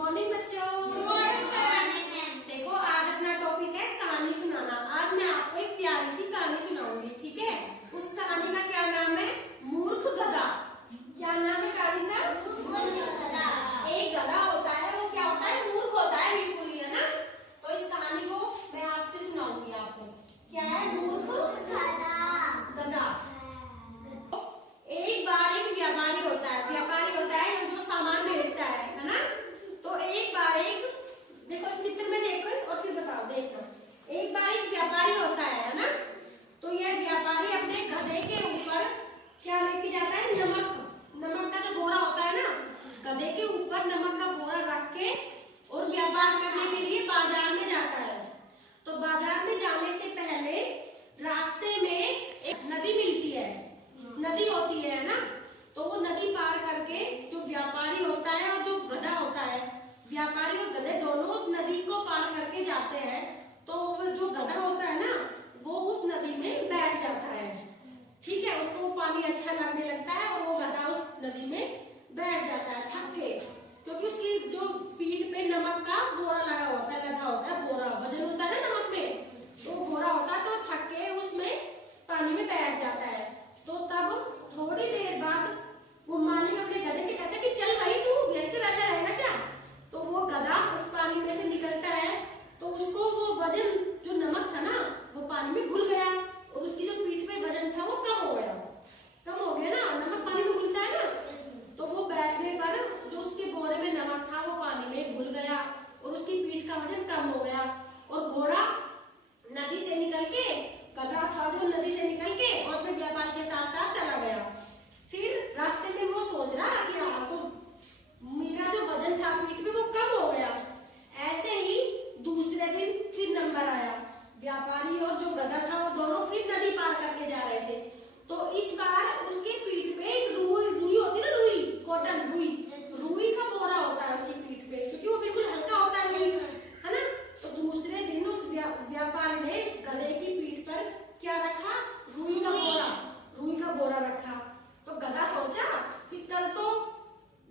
Morning बच्चों। देखो आज अपना टॉपिक है कहानी सुनाना। आज मैं आपको एक प्यारी सी कहानी सुनाऊंगी, ठीक है। उस कहानी का क्या नाम है? मूर्ख गधा। क्या नाम है कहानी का? एक गधा होता है, वो क्या होता है? मूर्ख होता है, बिल्कुल ही, है ना। तो इस कहानी को मैं आपसे सुनाऊंगी आपको। क्या है? मूर्ख गधा। एक बार एक व्यापारी होता है जो सामान बेचता है ना। तो एक बार देखो चित्र में देखो और फिर बताओ, देखना। एक बार एक व्यापारी होता है ना। तो यह व्यापारी अपने गधे के ऊपर क्या लेके जाता है? नमक का जो बोरा होता है ना, गधे के ऊपर नमक का बोरा रख के और व्यापार करने के लिए बाजार में जाता है। तो बाजार में जाने से पहले रास्ते में एक नदी मिलती है, नदी होती है ना। तो वो नदी पार करके जो व्यापारी होता है और जो गधा होता है, व्यापारी और गधे दोनों उस नदी को पार करके जाते हैं। तो जो गधा होता है ना, वो उस नदी में बैठ जाता है, ठीक है। उसको पानी अच्छा लगने लगता है और वो गधा उस नदी में बैठ जाता है थक के, क्योंकि उसकी जो पीठ पे नमक का बोरा लगा होता है, लगा होता है बोरा, वजन होता है ना नमक में, तो बोरा होता है। तो थक के उसमें पानी में बैठ जाता है। तो तब थोड़ी देर बाद वो मालिक अपने गधे से कहता है कि चल भाई, तू यहीं पे बैठा रहेगा क्या? तो वो गधा उस पानी में से निकलता है। तो उसको वो वजन जो नमक था ना, वो पानी में घुल गया और उसकी जो पीठ पे वजन था वो कम हो गया ना। नमक पानी में घुलता है ना। तो वो बैठने पर जो उसके बोरे में नमक था वो पानी में घुल गया और उसकी पीठ का वजन कम हो गया। और घोड़ा नदी से निकल के, गधा था जो नदी से निकल के और अपने व्यापारी के साथ साथ चला गया। फिर रास्ते में वो सोच रहा कि हाँ, तो मेरा जो वजन था पीठ पे वो कम हो गया। ऐसे ही दूसरे दिन फिर नंबर आया। व्यापारी और जो गधा था वो दोनों फिर नदी पार करके जा रहे थे। तो इस बार उसके पीठ पे एक रुई होती है ना, रुई, कॉटन रुई का बोरा होता है उसकी पीठ पे, क्योंकि वो बिल्कुल हल्का होता है रुई, है ना। तो दूसरे दिन उस व्यापारी ने गधे की पीठ पर क्या रखा? रुई का बोरा रखा। तो गधा सोचा कि कल तो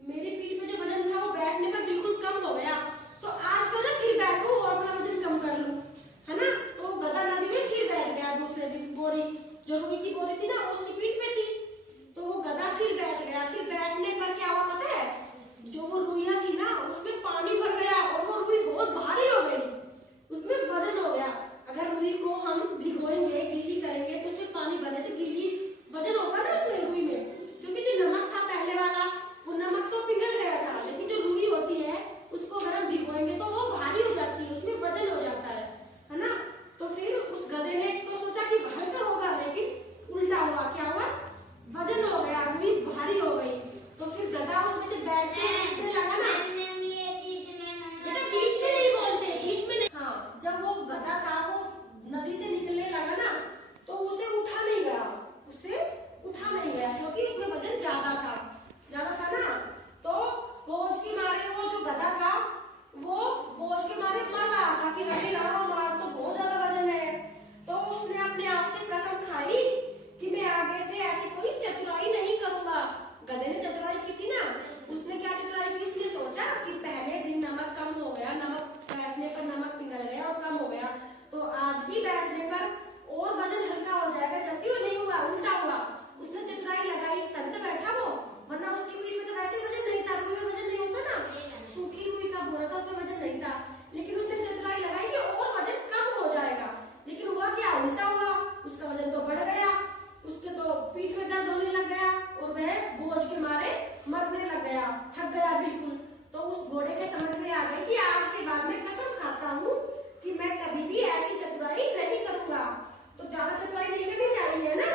मेरी पीठ में जो वजन था वो बैठने पर बिल्कुल कम हो गया, तो आज को ना फिर बैठूं और अपना वजन कम कर लूं, है ना। तो गधा नदी में फिर बैठ गया। दूसरे दिन बोरी, जो रुई की बोरी थी ना, वो उसकी पीठ में थी। तो वो गधा फिर बैठ गया। फिर बैठने पर क्या हुआ पता है? जो वो रुइयां थी ना, उसमें पानी भर गया और वो रुई बहुत भारी हो गई, उसमें वजन हो गया। अगर रुई को हम भिगोएंगे, गीली करेंगे, तो उसमें पानी भरने से गीली वजन होगा ना उसमें, रुई में, क्योंकि जो नमक था पहले वाला वो नमक तो पिघल गया था, लेकिन जो रुई होती है उसको अगर हम भिगोएंगे तो वो भारी हो जाती है, उसमें वजन हो जाता है ना। तो फिर उस गधे ने तो सोचा कि हल्का होगा, लेकिन उल्टा हुआ। क्या हुआ? वजन हो गया, रुई भारी हो गई। तो फिर गधा उसमें से बैठ के लगा ना, बेटा बीच में नहीं बोलते, बीच में नहीं। हाँ, जब वो गधा था वो नदी से निकलने लगा ना, तो उसे उठा नहीं गया, क्योंकि उसमें वजन ज्यादा था ना। तो बोझ के मारे वो जो गधा था वो बोझ के मारे मर रहा था कि अरे यार हमारा तो बहुत ज्यादा वजन है। तो उसने अपने आप से कसम खाई कि मैं आगे से ऐसी कोई चतुराई नहीं करूंगा। गधे ने चतुराई की थी ना, उसने क्या चतुराई की? उसने सोचा कि पहले दिन नमक कम हो गया, नमक बैठने पर नमक पिघल गया और कम हो गया, तो आज भी बैठने पर और वजन हल्का हो जाएगा, जबकि वो नहीं हुआ, उल्टा हुआ। उसने चतुराई लगाई तभी तो बैठा वो, वरना उसकी पीठ में तो वैसे वजन नहीं था, रुई में वजन नहीं होता ना, सूखी रुई का बोरा था, उसमें वजन नहीं था। लेकिन उसने चतुराई लगाई कि और वजन कम हो जाएगा, लेकिन हुआ क्या? उल्टा हुआ। उसका वजन तो बढ़ गया, उसके तो पीठ में दर्द होने लग गया और वह बोझ के मारे मरने लग गया, थक गया बिल्कुल। तो उस घोड़े के समझ में आ गई कि आज के बाद मैं कसम खाता हूँ कि मैं कभी भी ऐसी चतुराई नहीं करूंगा। तो ज्यादा चतुराई नहीं करनी चाहिए ना।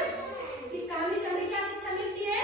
इस कहानी से हमें क्या शिक्षा मिलती है?